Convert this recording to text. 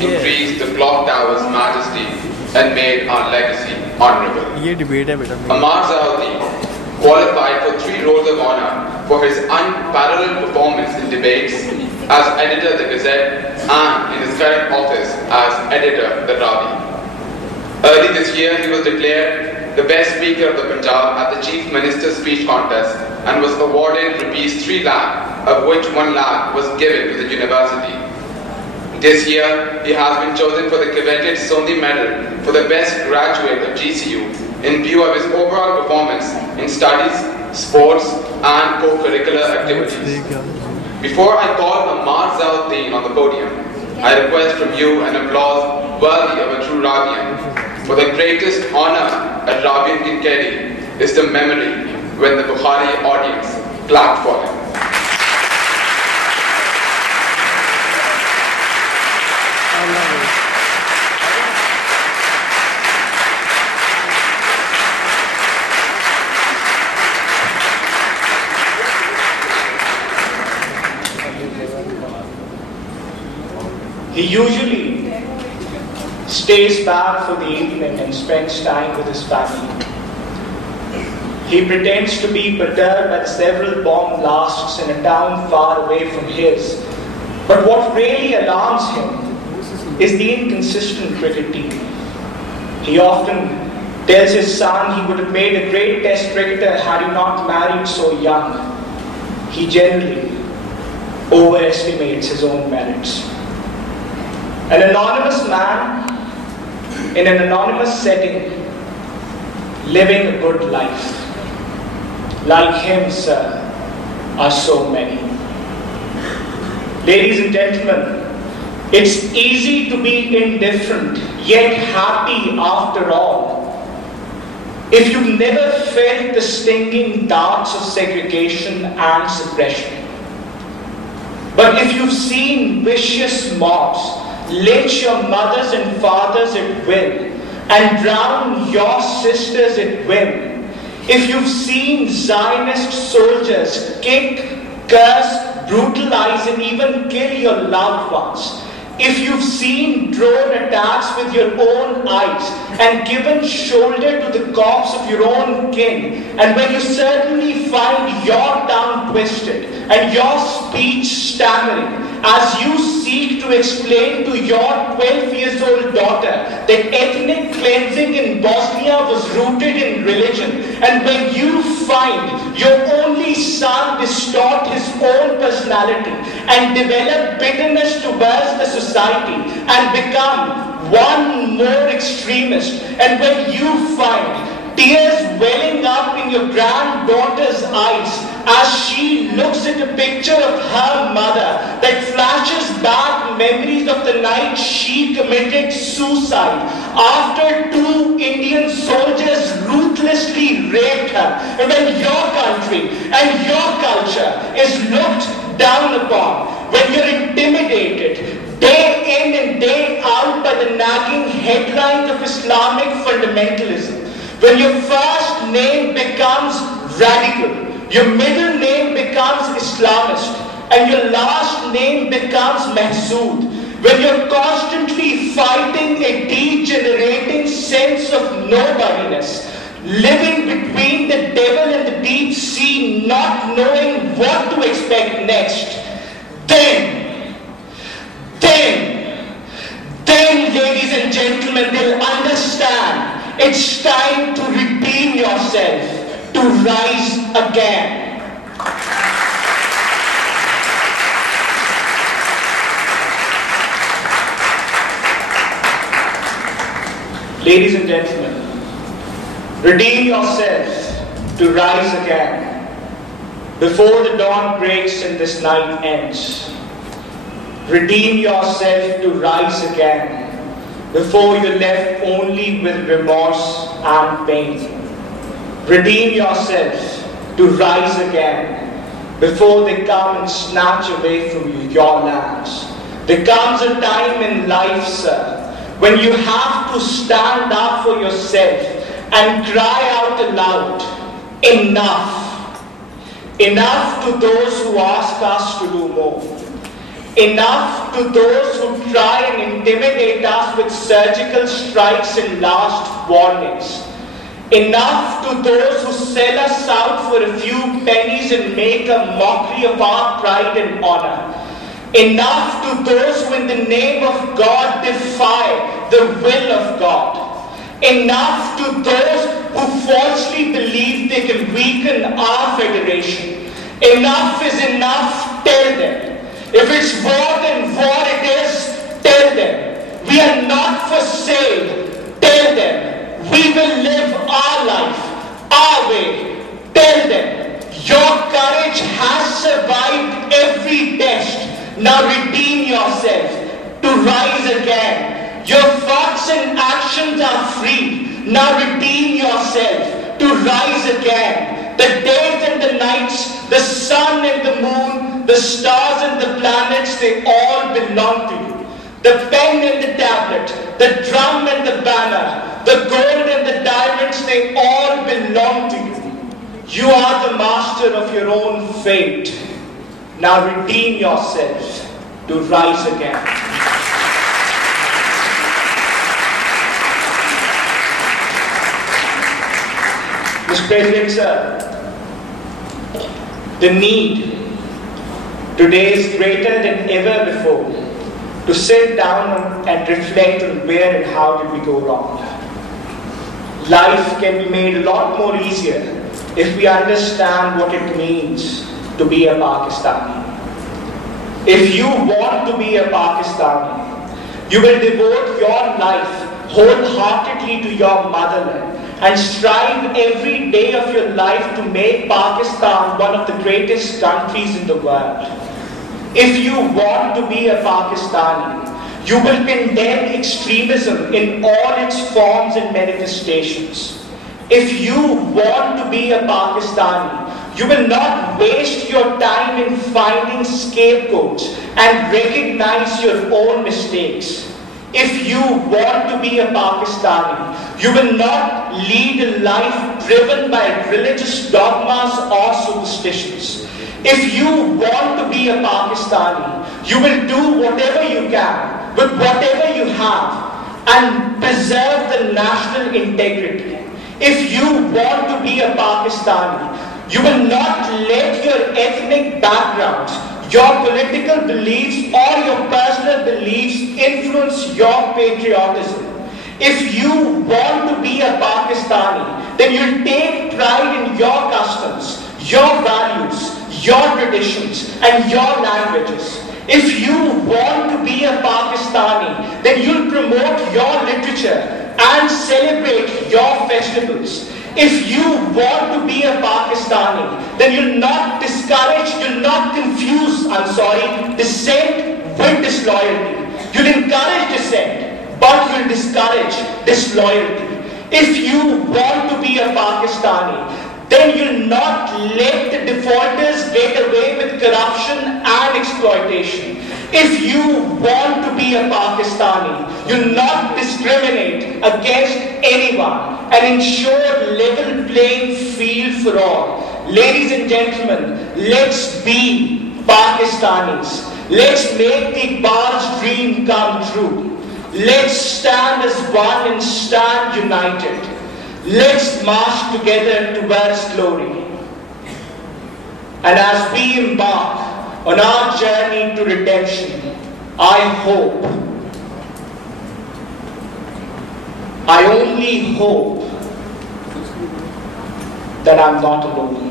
increased the clock tower's majesty and made our legacy honorable. Ummar Ziauddin qualified for 3 rolls of honor for his unparalleled performance in debates as editor of the Gazette and in his current office as editor of the Ravi. Early this year, he was declared the best speaker of the Punjab at the Chief Minister's speech contest and was awarded Rs 3 lakh, of which 1 lakh was given to the university. This year, he has been chosen for the coveted Sondhi Medal for the best graduate of GCU in view of his overall performance in studies, sports, and co-curricular activities. Before I call Ummar Ziauddin on the podium, I request from you an applause worthy of a true Ravian. For the greatest honor a Ravian can carry is the memory when the Bukhari audience clapped for him. He usually stays back for the evening and spends time with his family. He pretends to be perturbed by the several bomb blasts in a town far away from his. But what really alarms him is the inconsistent cricket team. He often tells his son he would have made a great test cricketer had he not married so young. He generally overestimates his own merits. An anonymous man in an anonymous setting, living a good life. Like him, sir, are so many. Ladies and gentlemen, it's easy to be indifferent, yet happy after all. If you've never felt the stinging darts of segregation and suppression, but if you've seen vicious mobs lynch your mothers and fathers at will and drown your sisters at whim, if you've seen Zionist soldiers kick, curse, brutalize and even kill your loved ones, if you've seen drone attacks with your own eyes and given shoulder to the corpse of your own kin, and when you suddenly find your tongue twisted and your speech stammering as you seek to explain to your 12-year-old daughter that ethnic cleansing in Bosnia was rooted in religion, and when you find your only son distort his own personality and develop bitterness towards the society and become one more extremist, and when you find tears welling up in your granddaughter's eyes as she looks at a picture of her mother that flashes back memories of the night she committed suicide after 2 Indian soldiers ruthlessly raped her, and when your country and your culture is looked down upon, when you're intimidated day in and day out by the nagging headlines of Islamic fundamentalism, when your first name becomes radical, your middle name becomes Islamist, and your last name becomes Mahsood, when you're constantly fighting a degenerating sense of nobodiness, living between the devil and the deep sea, not knowing what to expect next, then, ladies and gentlemen, they'll understand it's time to redeem yourself, to rise again. Ladies and gentlemen, redeem yourself to rise again before the dawn breaks and this night ends. Redeem yourself to rise again before you're left only with remorse and pain. Redeem yourself to rise again before they come and snatch away from you your lands. There comes a time in life, sir, when you have to stand up for yourself and cry out aloud, enough. Enough to those who ask us to do more. Enough to those who try and intimidate us with surgical strikes and last warnings. Enough to those who sell us out for a few pennies and make a mockery of our pride and honor. Enough to those who in the name of God defy the will of God. Enough to those who falsely believe they can weaken our federation. Enough is enough, tell them. If it's war, then war it is, tell them. We are not for sale, tell them. We will live our life, our way, tell them. Your courage has survived every test. Now redeem yourself to rise again. Your thoughts and actions are free. Now redeem yourself to rise again. The days and the nights, the sun and the moon, the stars and the planets, they all belong to you. The pen and the tablet, the drum and the banner, the gold and the diamonds, they all belong to you. You are the master of your own fate. Now redeem yourself to rise again. Mr. President, sir, the need today is greater than ever before to sit down and reflect on where and how did we go wrong. Life can be made a lot more easier if we understand what it means to be a Pakistani. If you want to be a Pakistani, you will devote your life wholeheartedly to your motherland and strive every day of your life to make Pakistan one of the greatest countries in the world. If you want to be a Pakistani, you will condemn extremism in all its forms and manifestations. If you want to be a Pakistani, you will not waste your time in finding scapegoats and recognize your own mistakes. If you want to be a Pakistani, you will not lead a life driven by religious dogmas or superstitions. If you want to be a Pakistani, you will do whatever you can with whatever you have and preserve the national integrity. If you want to be a Pakistani, you will not let your ethnic background, your political beliefs or your personal beliefs influence your patriotism. If you want to be a Pakistani, then you'll take pride in your customs, your values, your traditions and your languages. If you want to be a Pakistani, then you'll promote your literature and celebrate your festivals. If you want to be a Pakistani, then you'll not discourage, you'll not confuse, dissent with disloyalty. You'll encourage dissent, but you'll discourage disloyalty. If you want to be a Pakistani, then you'll not let the defaulters get away with corruption and exploitation. If you want to be a Pakistani, you'll not discriminate against anyone and ensure level playing field for all. Ladies and gentlemen, let's be Pakistanis. Let's make Iqbal's dream come true. Let's stand as one and stand united. Let's march together towards glory. And as we embark on our journey to redemption, I hope, I only hope that I'm not alone.